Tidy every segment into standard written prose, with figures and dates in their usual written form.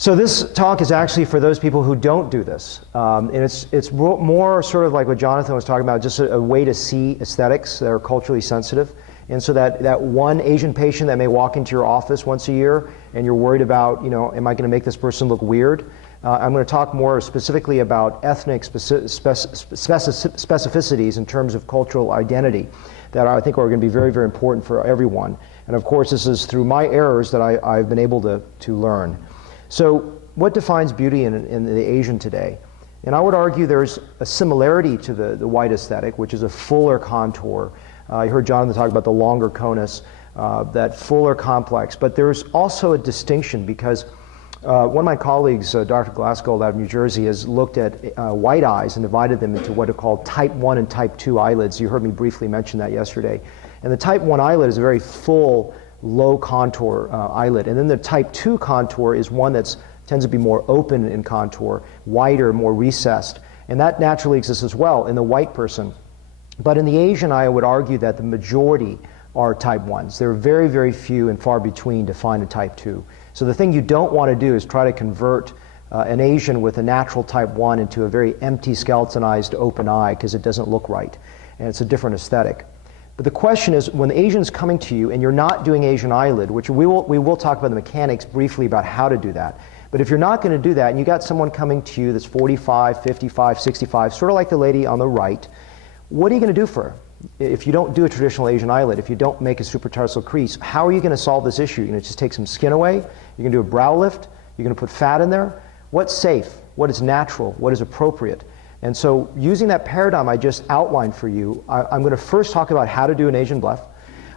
So this talk is actually for those people who don't do this. And it's more sort of like what Jonathan was talking about, just a way to see aesthetics that are culturally sensitive. And so that one Asian patient that may walk into your office once a year and you're worried about, you know, am I going to make this person look weird? I'm going to talk more specifically about ethnic specificities in terms of cultural identity that I think are going to be very, very important for everyone. And of course, this is through my errors that I've been able to learn. So what defines beauty in the Asian today? And I would argue there's a similarity to the white aesthetic, which is a fuller contour. You heard Jonathan talk about the longer conus, that fuller complex. But there's also a distinction because one of my colleagues, Dr. Glassgold out of New Jersey, has looked at white eyes and divided them into what are called type 1 and type 2 eyelids. You heard me briefly mention that yesterday. And the type 1 eyelid is a very full, low contour eyelid. And then the type 2 contour is one that tends to be more open in contour, wider, more recessed. And that naturally exists as well in the white person. But in the Asian eye, I would argue that the majority are type 1s. There are very, very few and far between to find a type 2. So the thing you don't want to do is try to convert an Asian with a natural type 1 into a very empty, skeletonized open eye because it doesn't look right. And it's a different aesthetic. But the question is, when the Asian's coming to you and you're not doing Asian eyelid, which we will talk about the mechanics briefly about how to do that. But if you're not going to do that and you got someone coming to you that's 45, 55, 65, sort of like the lady on the right, what are you going to do for her? If you don't do a traditional Asian eyelid, if you don't make a supratarsal crease, how are you going to solve this issue? You're going to just take some skin away? You're going to do a brow lift? You're going to put fat in there? What's safe? What is natural? What is appropriate? And so using that paradigm I just outlined for you, I'm going to first talk about how to do an Asian bleph,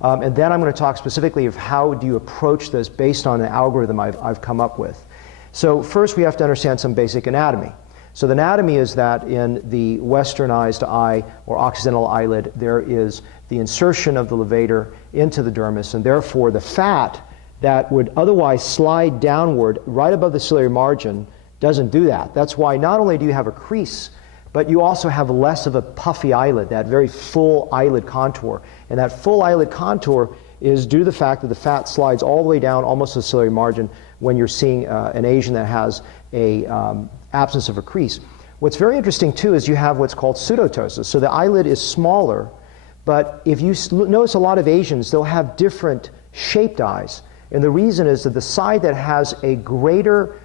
and then I'm going to talk specifically of how do you approach this based on an algorithm I've come up with. So first we have to understand some basic anatomy. So the anatomy is that in the Westernized eye or Occidental eyelid, there is the insertion of the levator into the dermis, and therefore the fat that would otherwise slide downward right above the ciliary margin doesn't do that. That's why not only do you have a crease, but you also have less of a puffy eyelid, that very full eyelid contour. And that full eyelid contour is due to the fact that the fat slides all the way down almost to the ciliary margin when you're seeing an Asian that has a absence of a crease. What's very interesting too is you have what's called pseudotosis. So the eyelid is smaller, but if you notice a lot of Asians, they'll have different shaped eyes. And the reason is that the side that has a greater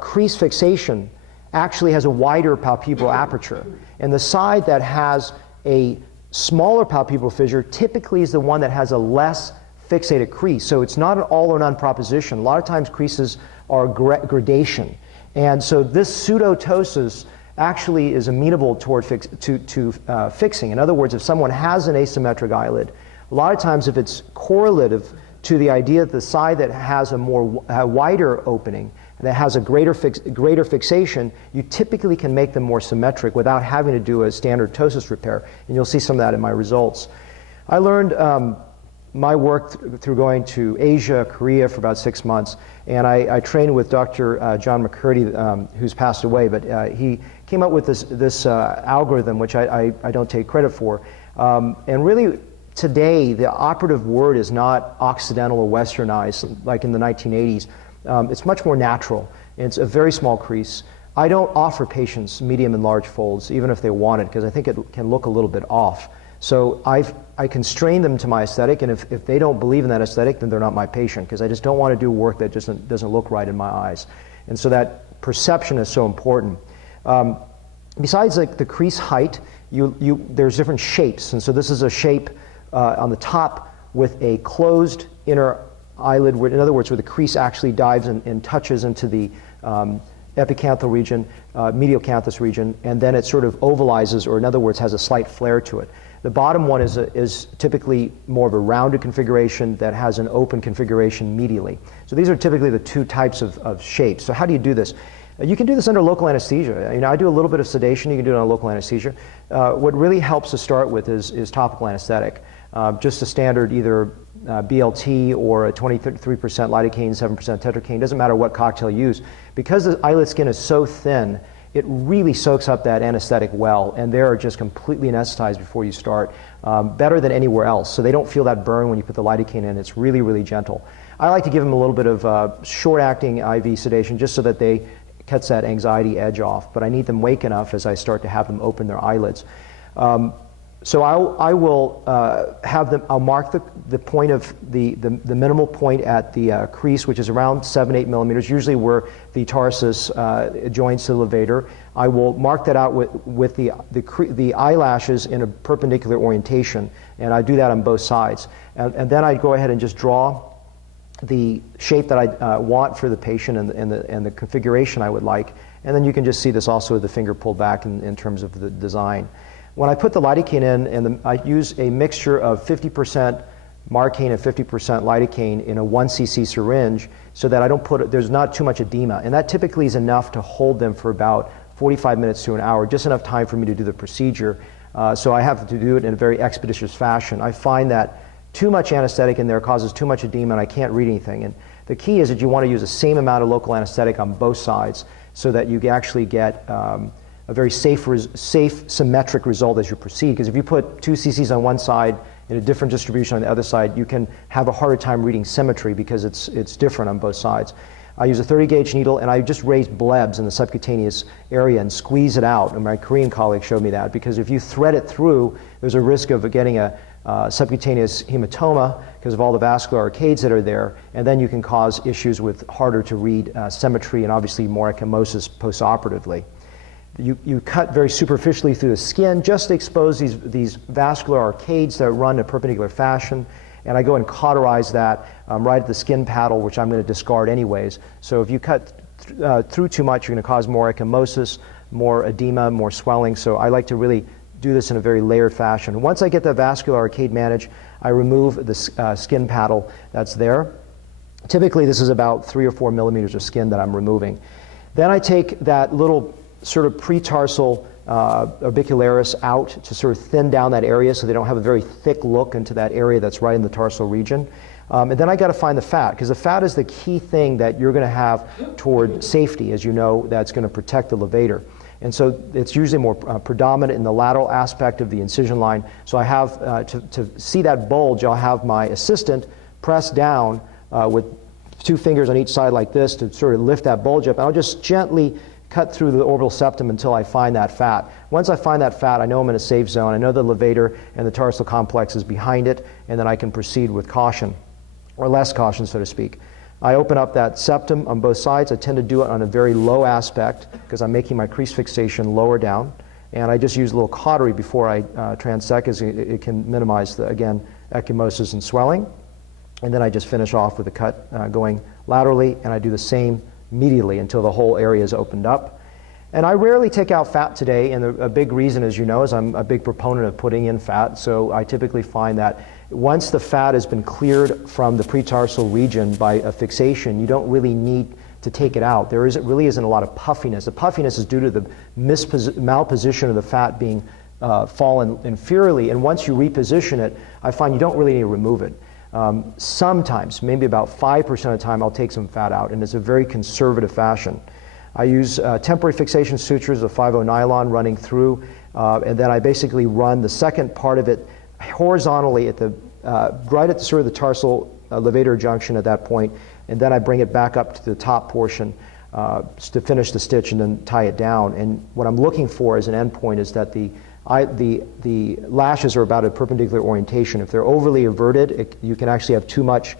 crease fixation actually has a wider palpebral aperture. And the side that has a smaller palpebral fissure typically is the one that has a less fixated crease. So it's not an all or none proposition. A lot of times creases are gradation. And so this pseudotosis actually is amenable toward fixing. In other words, if someone has an asymmetric eyelid, a lot of times if it's correlative to the idea that the side that has a more wider opening, that has a greater fixation, you typically can make them more symmetric without having to do a standard ptosis repair. And you'll see some of that in my results. I learned my work through going to Asia, Korea for about 6 months, and I trained with Dr. John McCurdy, who's passed away, but he came up with this algorithm, which I don't take credit for. And really, today, the operative word is not Occidental or Westernized, like in the 1980s. It's much more natural. It's a very small crease. I don't offer patients medium and large folds, even if they want it, because I think it can look a little bit off. So I constrain them to my aesthetic, and if they don't believe in that aesthetic, then they're not my patient, because I just don't want to do work that just doesn't look right in my eyes. And so that perception is so important. Besides like the crease height, there's different shapes. And so this is a shape on the top with a closed inner eyelid, in other words, where the crease actually dives and touches into the epicanthal region, medial canthus region, and then it sort of ovalizes, or in other words, has a slight flare to it. The bottom one is typically more of a rounded configuration that has an open configuration medially. So these are typically the two types of shapes. So how do you do this? You can do this under local anesthesia. You know, I do a little bit of sedation. You can do it on local anesthesia. What really helps to start with is topical anesthetic. Just a standard either BLT or a 23% lidocaine, 7% tetracaine. Doesn't matter what cocktail you use. Because the eyelid skin is so thin, it really soaks up that anesthetic well, and they're just completely anesthetized before you start, better than anywhere else. So they don't feel that burn when you put the lidocaine in. It's really, really gentle. I like to give them a little bit of short-acting IV sedation just so that they cuts that anxiety edge off, but I need them awake enough as I start to have them open their eyelids. So I will have them, I'll mark the point of the minimal point at the crease, which is around 7-8 millimeters, usually where the tarsus joins the levator. I will mark that out with the eyelashes in a perpendicular orientation, and I do that on both sides. And then I go ahead and just draw the shape that I want for the patient and the configuration I would like. And then you can just see this also with the finger pulled back in terms of the design. When I put the lidocaine in, I use a mixture of 50% Marcaine and 50% lidocaine in a 1 cc syringe so that I don't there's not too much edema. And that typically is enough to hold them for about 45 minutes to an hour, just enough time for me to do the procedure. So I have to do it in a very expeditious fashion. I find that too much anesthetic in there causes too much edema and I can't read anything. And the key is that you want to use the same amount of local anesthetic on both sides so that you actually get a very safe, symmetric result as you proceed. Because if you put 2 cc's on one side and a different distribution on the other side, you can have a harder time reading symmetry because it's different on both sides. I use a 30 gauge needle and I just raise blebs in the subcutaneous area and squeeze it out. And my Korean colleague showed me that because if you thread it through, there's a risk of getting a subcutaneous hematoma because of all the vascular arcades that are there, and then you can cause issues with harder to read symmetry and obviously more ecchymosis postoperatively. You cut very superficially through the skin just to expose these vascular arcades that run in a perpendicular fashion, and I go and cauterize that right at the skin paddle, which I'm going to discard anyways. So if you cut through too much, you're going to cause more ecchymosis, more edema, more swelling. So I like to really do this in a very layered fashion. Once I get the vascular arcade managed, I remove the skin paddle that's there. Typically this is about 3 or 4 millimeters of skin that I'm removing. Then I take that little sort of pretarsal orbicularis out to sort of thin down that area so they don't have a very thick look into that area that's right in the tarsal region. And then I got to find the fat, because the fat is the key thing that you're going to have toward safety, as you know, that's going to protect the levator. And so it's usually more predominant in the lateral aspect of the incision line. So I have, to see that bulge, I'll have my assistant press down with 2 fingers on each side like this to sort of lift that bulge up. And I'll just gently cut through the orbital septum until I find that fat. Once I find that fat, I know I'm in a safe zone. I know the levator and the tarsal complex is behind it, and then I can proceed with caution, or less caution, so to speak. I open up that septum on both sides. I tend to do it on a very low aspect because I'm making my crease fixation lower down. And I just use a little cautery before I transect, as it can minimize, again, ecchymosis and swelling. And then I just finish off with a cut going laterally, and I do the same immediately until the whole area is opened up. And I rarely take out fat today, and a big reason, as you know, is I'm a big proponent of putting in fat. So I typically find that once the fat has been cleared from the pretarsal region by a fixation, you don't really need to take it out. There really isn't a lot of puffiness. The puffiness is due to the malposition of the fat being fallen inferiorly, and once you reposition it, I find you don't really need to remove it. Sometimes, maybe about 5% of the time, I'll take some fat out, and it's a very conservative fashion. I use temporary fixation sutures of 5/0 nylon running through, and then I basically run the second part of it horizontally at right at the sort of the tarsal levator junction at that point, and then I bring it back up to the top portion to finish the stitch and then tie it down. And what I'm looking for as an end point is that the lashes are about a perpendicular orientation. If they're overly everted, you can actually have too much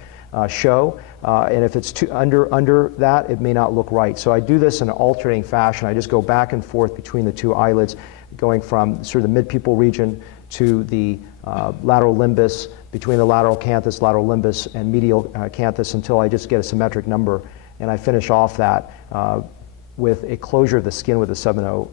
show, and if it's too under that, it may not look right. So I do this in an alternating fashion. I just go back and forth between the 2 eyelids, going from sort of the mid-pupil region to the lateral limbus, between the lateral canthus, lateral limbus, and medial canthus until I just get a symmetric number, and I finish off that with a closure of the skin with a 7/0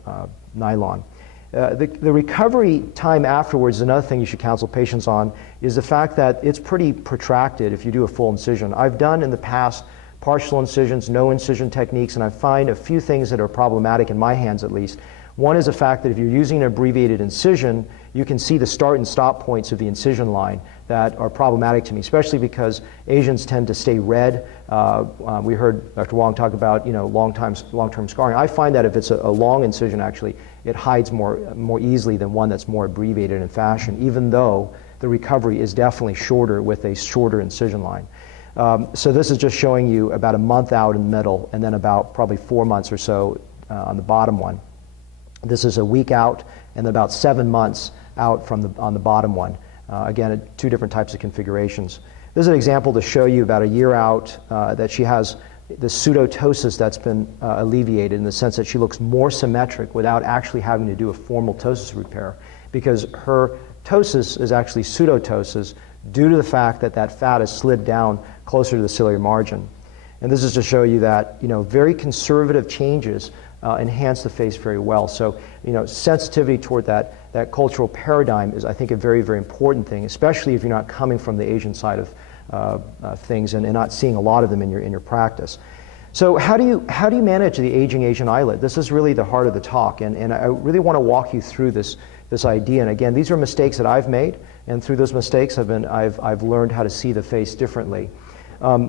nylon. The recovery time afterwards is another thing you should counsel patients on, is the fact that it's pretty protracted if you do a full incision. I've done in the past partial incisions, no incision techniques, and I find a few things that are problematic in my hands at least. One is the fact that if you're using an abbreviated incision, you can see the start and stop points of the incision line that are problematic to me, especially because Asians tend to stay red. We heard Dr. Wong talk about long-term scarring. I find that if it's a long incision, actually, it hides more easily than one that's more abbreviated in fashion, even though the recovery is definitely shorter with a shorter incision line. So this is just showing you about a month out in the middle, and then about probably 4 months or so on the bottom one. This is a week out, and then about 7 months out from on the bottom one. Again, 2 different types of configurations. This is an example to show you about a year out that she has the pseudotosis that's been alleviated, in the sense that she looks more symmetric without actually having to do a formal ptosis repair, because her ptosis is actually pseudotosis due to the fact that that fat has slid down closer to the ciliary margin. And this is to show you that, you know, very conservative changes enhance the face very well. So, you know, sensitivity toward that cultural paradigm is, I think, a very, very important thing, especially if you're not coming from the Asian side of things and not seeing a lot of them in your practice. So how do you manage the aging Asian eyelid? This is really the heart of the talk, and I really want to walk you through this idea. And again, these are mistakes that I've made, and through those mistakes I've learned how to see the face differently.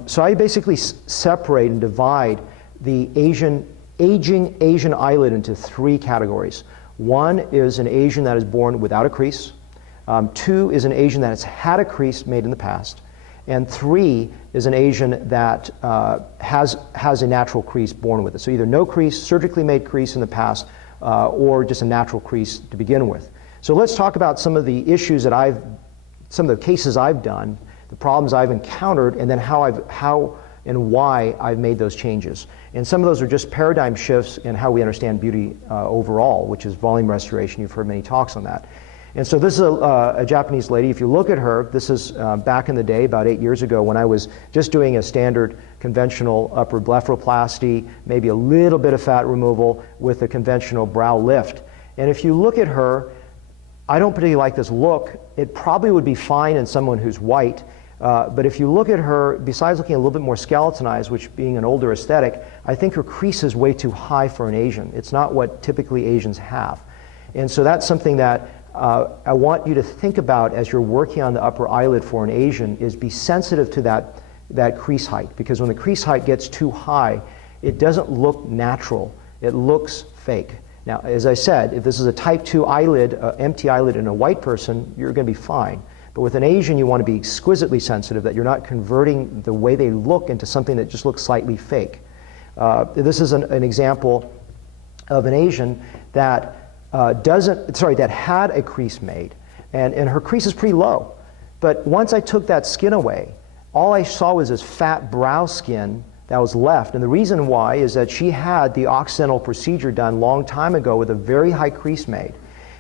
So I basically separate and divide the aging Asian eyelid into 3 categories. 1 is an Asian that is born without a crease. 2 is an Asian that has had a crease made in the past. And 3 is an Asian that has a natural crease born with it. So either no crease, surgically made crease in the past, or just a natural crease to begin with. So let's talk about some of the issues that some of the cases I've done, the problems I've encountered, and then how and why I've made those changes. And some of those are just paradigm shifts in how we understand beauty overall, which is volume restoration. You've heard many talks on that. And so this is a Japanese lady. If you look at her, this is back in the day, about 8 years ago, when I was just doing a standard conventional upper blepharoplasty, maybe a little bit of fat removal with a conventional brow lift. And if you look at her, I don't particularly like this look. It probably would be fine in someone who's white. But if you look at her, besides looking a little bit more skeletonized, which being an older aesthetic, I think her crease is way too high for an Asian. It's not what typically Asians have. And so that's something that I want you to think about as you're working on the upper eyelid for an Asian, is be sensitive to that crease height. Because when the crease height gets too high, it doesn't look natural. It looks fake. Now, as I said, if this is a type 2 eyelid, empty eyelid in a white person, you're going to be fine. But with an Asian, you want to be exquisitely sensitive, that you're not converting the way they look into something that just looks slightly fake. This is an example of an Asian that that had a crease made, and her crease is pretty low. But once I took that skin away, all I saw was this fat brow skin that was left. And the reason why is that she had the Occidental procedure done a long time ago with a very high crease made.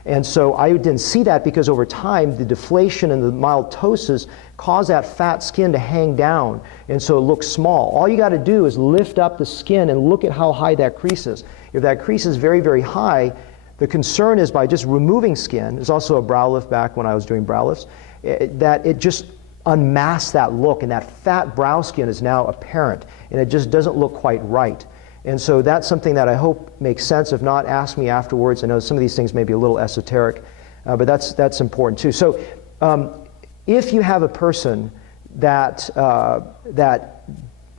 And so I didn't see that, because over time the deflation and the mild ptosis caused that fat skin to hang down, and so it looks small. All you got to do is lift up the skin and look at how high that crease is. If that crease is very, very high, the concern is by just removing skin, there's also a brow lift back when I was doing brow lifts, that it just unmasks that look, and that fat brow skin is now apparent, and it just doesn't look quite right. And so that's something that I hope makes sense. If not, ask me afterwards. I know some of these things may be a little esoteric, but that's important too. So if you have a person that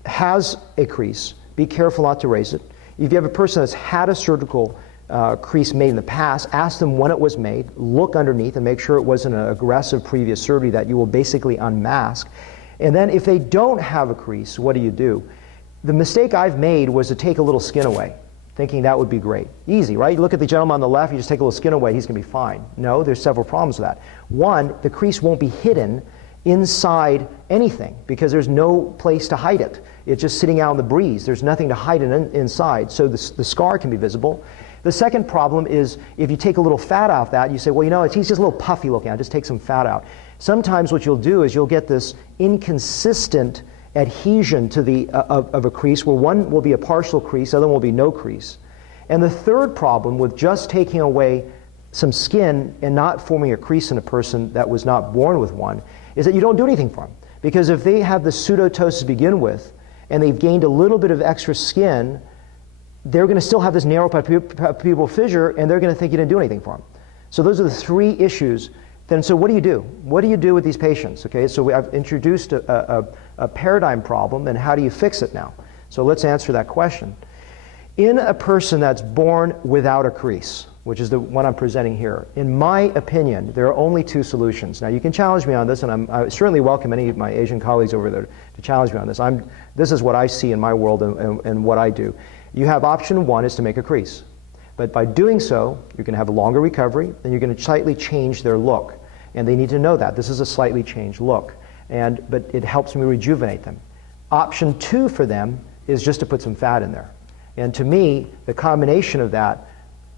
has a crease, be careful not to raise it. If you have a person that's had a surgical crease made in the past, ask them when it was made, look underneath and make sure it wasn't an aggressive previous surgery that you will basically unmask. And then if they don't have a crease, what do? The mistake I've made was to take a little skin away, thinking that would be great. Easy, right? You look at the gentleman on the left, you just take a little skin away, he's going to be fine. No, there's several problems with that. One, the crease won't be hidden inside anything, because there's no place to hide it. It's just sitting out in the breeze. There's nothing to hide it inside, so the scar can be visible. The second problem is if you take a little fat off that, you say, well, you know, he's just a little puffy looking. I'll just take some fat out. Sometimes what you'll do is you'll get this inconsistent adhesion to of a crease, where one will be a partial crease, the other one will be no crease. And the third problem with just taking away some skin and not forming a crease in a person that was not born with one is that you don't do anything for them. Because if they have the pseudotosis to begin with, and they've gained a little bit of extra skin, they're going to still have this narrow pupil fissure, and they're going to think you didn't do anything for them. So those are the 3 issues. Then, so what do you do? What do you do with these patients? Okay, so I've introduced a paradigm problem, and how do you fix it now? So let's answer that question. In a person that's born without a crease, which is the one I'm presenting here. In my opinion, there are only two solutions. Now, you can challenge me on this, and I certainly welcome any of my Asian colleagues over there to challenge me on this. This is what I see in my world and what I do. You have option one is to make a crease. But by doing so, you're going to have a longer recovery, and you're going to slightly change their look. And they need to know that. This is a slightly changed look. But it helps me rejuvenate them. Option two for them is just to put some fat in there. And to me, the combination of that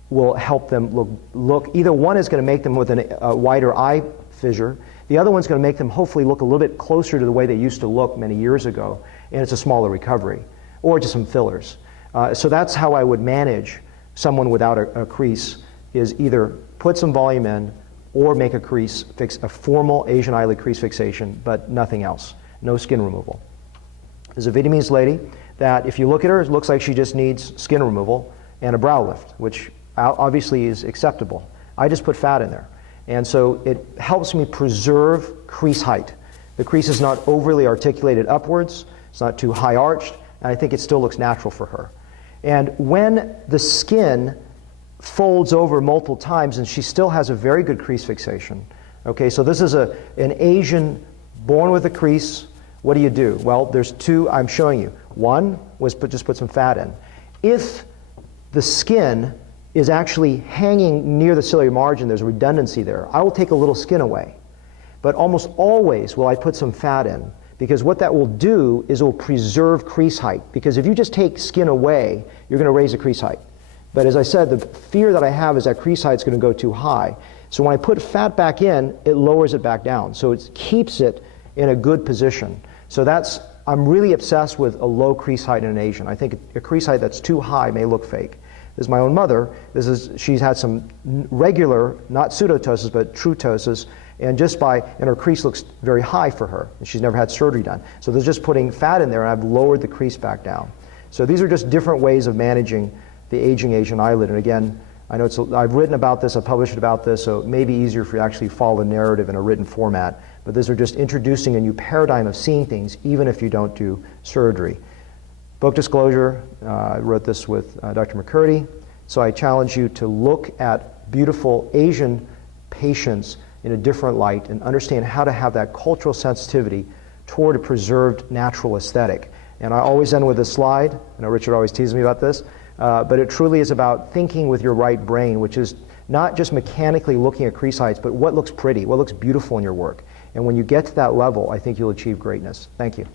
will help them look. Either one is going to make them with a wider eye fissure. The other one's going to make them hopefully look a little bit closer to the way they used to look many years ago, and it's a smaller recovery, or just some fillers. So that's how I would manage someone without a crease, is either put some volume in or make a crease, a formal Asian eyelid crease fixation, but nothing else, no skin removal. There's a Vietnamese lady that if you look at her, it looks like she just needs skin removal and a brow lift, which obviously is acceptable. I just put fat in there. And so it helps me preserve crease height. The crease is not overly articulated upwards, it's not too high arched, and I think it still looks natural for her. And when the skin folds over multiple times and she still has a very good crease fixation, okay, so this is an Asian born with a crease. What do? Well, there's two I'm showing you. One was just put some fat in. If the skin is actually hanging near the ciliary margin, there's a redundancy there, I will take a little skin away. But almost always will I put some fat in, because what that will do is it will preserve crease height. Because if you just take skin away, you're going to raise the crease height. But as I said, the fear that I have is that crease height is going to go too high. So when I put fat back in, it lowers it back down. So it keeps it in a good position. So I'm really obsessed with a low crease height in an Asian. I think a crease height that's too high may look fake. This is my own mother. She's had some regular, not pseudotosis, but true ptosis, and her crease looks very high for her, and she's never had surgery done. So they're just putting fat in there, and I've lowered the crease back down. So these are just different ways of managing the aging Asian eyelid. And again, I know I've written about this, I've published about this, so it may be easier for you to actually follow the narrative in a written format. But these are just introducing a new paradigm of seeing things, even if you don't do surgery. Book disclosure, I wrote this with Dr. McCurdy, so I challenge you to look at beautiful Asian patients in a different light and understand how to have that cultural sensitivity toward a preserved natural aesthetic. And I always end with a slide. I know Richard always teases me about this, but it truly is about thinking with your right brain, which is not just mechanically looking at crease heights, but what looks pretty, what looks beautiful in your work. And when you get to that level, I think you'll achieve greatness. Thank you.